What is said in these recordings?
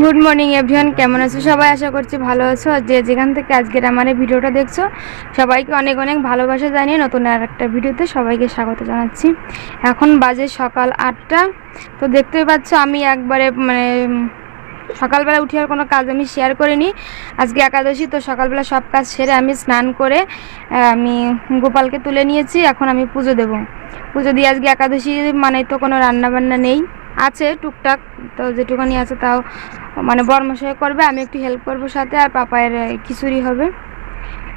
Good morning everyone, কেমন আছো সবাই? আশা করছি ভালো আছো। আর যে যেখান থেকে আজকের আমার এই ভিডিওটা দেখছো সবাইকে অনেক অনেক ভালোবাসা জানিয়ে নতুন আর একটা ভিডিওতে সবাইকে স্বাগত জানাচ্ছি। এখন বাজে সকাল 8টা। তো দেখতেই পাচ্ছ আমি একবারে সকালবেলা উঠে আর কোনো কাজ আমি শেয়ার করিনি। আজকে একাদশী, তো সকালবেলা সব কাজ সেরে আমি স্নান করে আমি গোপালকে তুলে নিয়েছি। এখন আমি পুজো দেব। পুজো দিয়ে আজকে একাদশী মানে তো কোনো রান্না বান্না নেই, আছে টুকটাক। তো যেটুকানি আছে তাও মানে বড়মশাই করবে, আমি একটু হেল্প করবো সাথে, আর পাপায়ের খিচুড়ি হবে।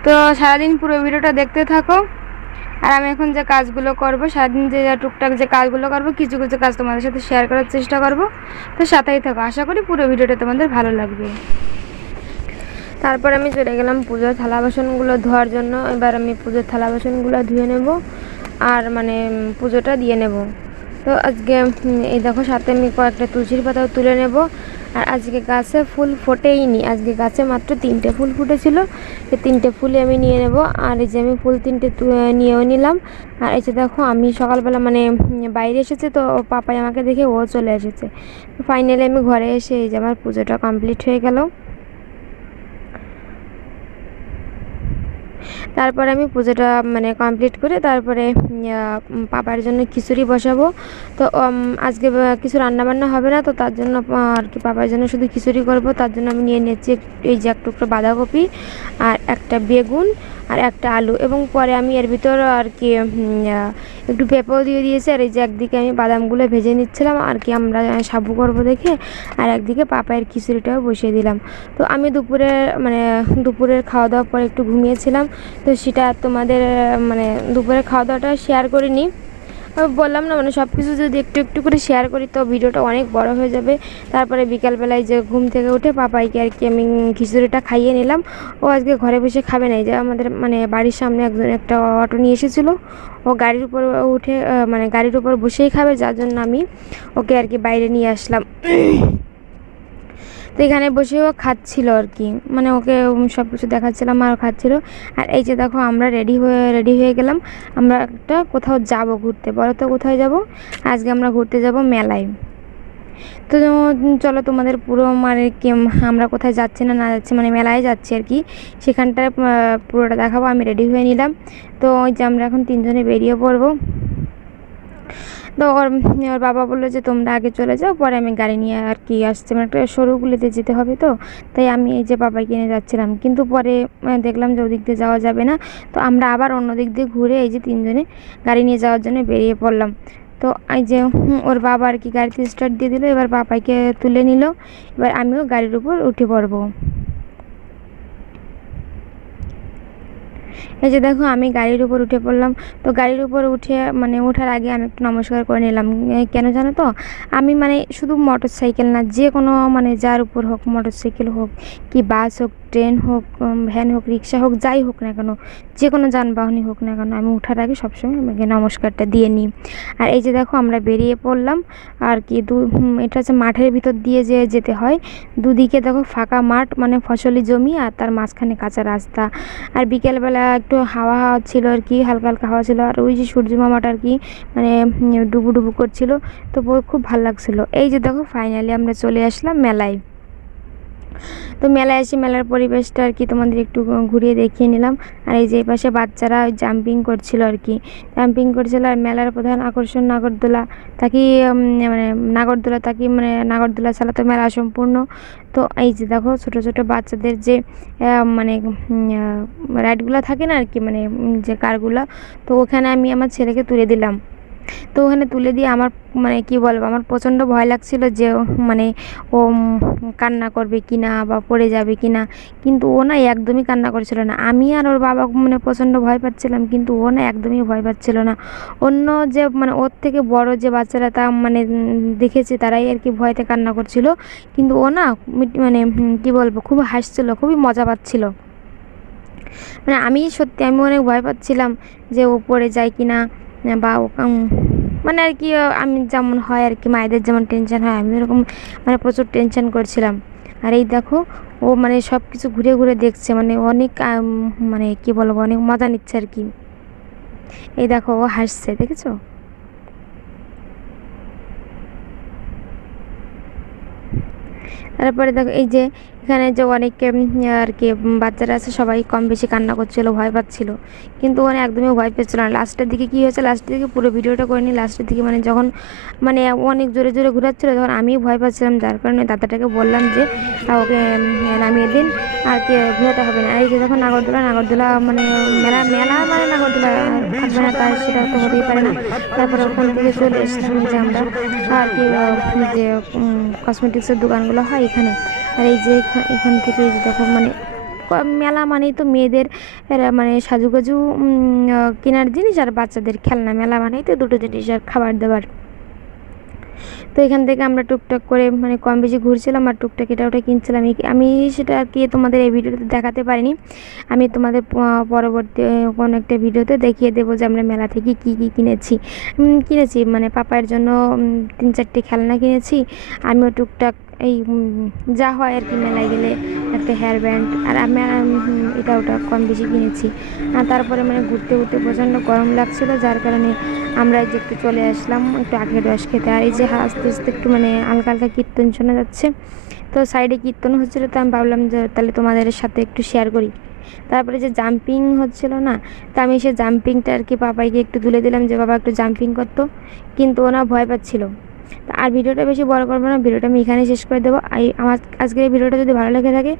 তো সারাদিন পুরো ভিডিওটা দেখতে থাকো। আর আমি এখন যে কাজগুলো করব, সারাদিন যে টুকটাক যে কাজগুলো করব, কিছু কিছু কাজ তোমাদের সাথে শেয়ার করার চেষ্টা করব। তো সাথেই থাকো, আশা করি পুরো ভিডিওটা তোমাদের ভালো লাগবে। তারপর আমি চলে গেলাম পুজোর থালা বাসনগুলো ধোয়ার জন্য। এবার আমি পুজোর থালা বাসনগুলো ধুয়ে নেব আর মানে পুজোটা দিয়ে নেব। তো আজকে এই দেখো সাথে আমি কয়েকটা তুলসীর পাতাও তুলে নেব। আর আজকে গাছে ফুল ফোটেইনি, আজকে গাছে মাত্র 3টে ফুল ফুটেছিল। এই 3টে ফুলই আমি নিয়ে নেব। আর এই যে আমি ফুল 3টে নিয়েও নিলাম। আর এই যে দেখো আমি সকালবেলা মানে বাইরে এসেছে, তো পাপাই আমাকে দেখে ও চলে এসেছে। ফাইনালি আমি ঘরে এসে এই যে আমার পুজোটা কমপ্লিট হয়ে গেল। তারপরে আমি পুজোটা মানে কমপ্লিট করে তারপরে পাপার জন্য খিচুড়ি বসাবো। তো আজকে কিছু রান্নাবান্না হবে না, তো তার জন্য আর কি পাপার জন্য শুধু খিচুড়ি করব। তার জন্য আমি নিয়ে নিচ্ছি এই যে এক টুকরো বাঁধাকপি আর একটা বেগুন আর একটা আলু, এবং পরে আমি এর ভিতর আর কি একটু পেঁপেও দিয়ে দিয়েছি। আর এই যে একদিকে আমি বাদামগুলো ভেজে নিচ্ছিলাম আর কি, আমরা সাবু করবো দেখে। আর একদিকে পাপায়ের খিচুড়িটাও বসিয়ে দিলাম। তো আমি দুপুরের খাওয়া দাওয়ার পর একটু ঘুমিয়েছিলাম। তো সেটা তোমাদের মানে দুপুরের খাওয়া দাওয়াটা শেয়ার করিনি। বললাম না, মানে সব কিছু যদি একটু একটু করে শেয়ার করি তো ভিডিওটা অনেক বড় হয়ে যাবে। তারপরে বিকালবেলায় যে ঘুম থেকে উঠে পাপাইকে আর কি আমি খিচুড়িটা খাইয়ে নিলাম। ও আজকে ঘরে বসে খাবে না, এই যে আমাদের মানে বাড়ির সামনে একজন একটা অটো নিয়ে এসেছিলো, ও গাড়ির উপর উঠে মানে গাড়ির উপর বসেই খাবে, যার জন্য আমি ওকে আর কি বাইরে নিয়ে আসলাম। তো এখানে বসেও খাচ্ছিল আর কি, মানে ওকে সব কিছু দেখাচ্ছিলাম আর খাচ্ছিল। আর এই যে দেখো আমরা রেডি হয়ে গেলাম। আমরা একটা কোথাও যাব ঘুরতে, বলো তো কোথায় যাব? আজকে আমরা ঘুরতে যাব মেলায়। তো চলো তোমাদের পুরো মানে কি আমরা কোথায় যাচ্ছি না না যাচ্ছি, মানে মেলায় যাচ্ছি আর কি, সেখানটায় পুরোটা দেখাবো। আমি রেডি হয়ে নিলাম। তো ওই যে আমরা এখন 3জনে বেরিয়ে পড়বো। তো ওর বাবা বললো যে তোমরা আগে চলে যাও, পরে আমি গাড়ি নিয়ে আর কি আসছি, মানে একটা সরুগুলিতে যেতে হবে। তো তাই আমি এই যে বাবাকে নিয়ে যাচ্ছিলাম, কিন্তু পরে দেখলাম যে ওদিক দিয়ে যাওয়া যাবে না। তো আমরা আবার অন্য দিক দিয়ে ঘুরে এই যে 3জনে গাড়ি নিয়ে যাওয়ার জন্য বেরিয়ে পড়লাম। তো এই যে ওর বাবা আর কি গাড়িতে স্টার্ট দিয়ে দিল, এবার পাপাইকে তুলে নিল। এবার আমিও গাড়ির উপর উঠে পড়বো। এই যে দেখো আমি গাড়ির উপর উঠে পড়লাম। তো গাড়ির উপর উঠে মানে ওঠার আগে আমি একটু নমস্কার করে নিলাম। কেন জানো তো? আমি মানে শুধু মোটর সাইকেল না, যে কোনো মানে যার উপর হোক, মোটর সাইকেল হোক কি বাস হোক, ট্রেন হোক, ভ্যান হোক, রিক্সা হোক, যাই হোক না কেন, যে কোনো যানবাহনই হোক না কেন, আমি ওঠার আগে সবসময় আমাকে নমস্কারটা দিয়ে নিই। আর এই যে দেখো আমরা বেরিয়ে পড়লাম আর কি। এটা হচ্ছে মাঠের ভিতর দিয়ে যেতে হয়। দুদিকে দেখো ফাঁকা মাঠ, মানে ফসলি জমি, আর তার মাঝখানে কাঁচা রাস্তা। আর বিকেলবেলা একটু হাওয়া হাওয়া ছিল আর কি, হালকা হালকা হাওয়া ছিল। আর ওই যে সূর্য মামাটা আর কি মানে ডুবু ডুবু করছিল। তো খুব ভালো লাগছিল। এই যে দেখো ফাইনালি আমরা চলে আসলাম মেলায়। তো মেলায় এসে মেলার পরিবেশটা আর কি তোমাদের একটু ঘুরিয়ে দেখিয়ে নিলাম। আর এই যে এই পাশে বাচ্চারা জাম্পিং করছিল আর কি, জাম্পিং করছিল। আর মেলার প্রধান আকর্ষণ নাগরদোলা, তাকে মানে নাগরদোলা, তাকে মানে নাগরদোলা ছাড়া তো মেলা অসম্পূর্ণ। তো এই যে দেখো ছোট ছোট বাচ্চাদের যে মানে রাইডগুলো থাকে না আর কি, মানে যে কারগুলো, তো ওখানে আমি আমার ছেলেকে তুলে দিলাম। তো ওখানে তুলে দিয়ে আমার মানে কি বলবো, আমার প্রচণ্ড ভয় লাগছিল যে মানে ও কান্না করবে কি না বা পড়ে যাবে কি না। কিন্তু ও না একদমই কান্না করছিল না। আমি আর ওর বাবা মানে প্রচণ্ড ভয় পাচ্ছিলাম, কিন্তু ও না একদমই ভয় পাচ্ছিল না। অন্য যে মানে ওর থেকে বড় যে বাচ্চারা তা মানে দেখেছে তারাই আর কি ভয়তে কান্না করছিল, কিন্তু ও না মানে কি বলবো, খুব হাসছিল, খুবই মজা পাচ্ছিল। মানে আমি অনেক ভয় পাচ্ছিলাম যে ও পড়ে যায় কি না, বা ও মানে আর কি আমি যেমন হয় আর কি, মায়েদের যেমন টেনশন হয়, আমি ওরকম মানে প্রচুর টেনশন করছিলাম। আর এই দেখো ও মানে সব কিছু ঘুরে ঘুরে দেখছে, মানে অনেক মানে কি বলবো, অনেক মজা নিচ্ছে আর কি। এই দেখো ও হাসছে, দেখেছো? তারপরে দেখো এই যে এখানে যে অনেক আর কি বাচ্চারা আছে, সবাই কম বেশি কান্না করছিল, ভয় পাচ্ছিল, কিন্তু ওখানে একদমই ভয় পেচ্ছিল না। লাস্টের দিকে কী হয়েছে, লাস্টের দিকে পুরো ভিডিওটা করিনি, লাস্টের দিকে মানে যখন মানে অনেক জোরে জোরে ঘোরাচ্ছিলো তখন আমিও ভয় পাচ্ছিলাম, যার কারণে দাদাটাকে বললাম যে ওকে নামিয়ে দিন, আর কি ঘোরাতে হবে না। এই যে দেখো নাগরদোলা, নাগরদোলা মানে মেলা মেলা মানে নাগরদোলা থাকবে না তাই সেটা তো হতেই পারে না। তারপরে ওখান থেকে চলে এসেছিলাম যে আমরা আর কি যে কসমেটিক্সের দোকানগুলো হয় এখানে। আর এই যে এখান থেকে এই যে দেখো মানে মেলা মানেই তো মেয়েদের এরা মানে সাজুগুজু কেনার জিনিস, আর বাচ্চাদের খেলনা। মেলা মানেই তো দুটো জিনিস, আর খাবার দাবার। তো এখান থেকে আমরা টুকটাক করে মানে কম বেশি ঘুরছিলাম আর টুকটাক এটা ওটা কিনছিলাম। আমি সেটা আর কি তোমাদের এই ভিডিওতে দেখাতে পারিনি, আমি তোমাদের পরবর্তী কোনো একটা ভিডিওতে দেখিয়ে দেবো যে আমরা মেলা থেকে কী কী কিনেছি মানে পাপার জন্য 3-4টে খেলনা কিনেছি। আমিও টুকটাক এই যা হয় আর কি মেলায় গেলে একটা হেয়ার ব্যান্ড আর আমি এটা ওটা কম বেশি কিনেছি। আর তারপরে মানে ঘুরতে ঘুরতে প্রচণ্ড গরম লাগছিলো, যার কারণে আমরা এই যে একটু চলে আসলাম একটু আখের রস খেতে। আর এই যে আস্তে আস্তে একটু মানে হালকা হালকা কীর্তন শোনা যাচ্ছে, তো সাইডে কীর্তন হচ্ছিলো, তো আমি ভাবলাম যে তাহলে তোমাদের সাথে একটু শেয়ার করি। তারপরে যে জাম্পিং হচ্ছিল না, তো আমি সে জাম্পিংটা আর কি পাপাইকে একটু তুলে দিলাম যে বাবা একটু জাম্পিং করতো, কিন্তু ওনা ভয় পাচ্ছিল। আর ভিডিওটা বেশি বড় করবো না, ভিডিওটা আমি এখানে শেষ করে দেবো। আমার আজকের এই ভিডিওটা যদি ভালো লেগে থাকে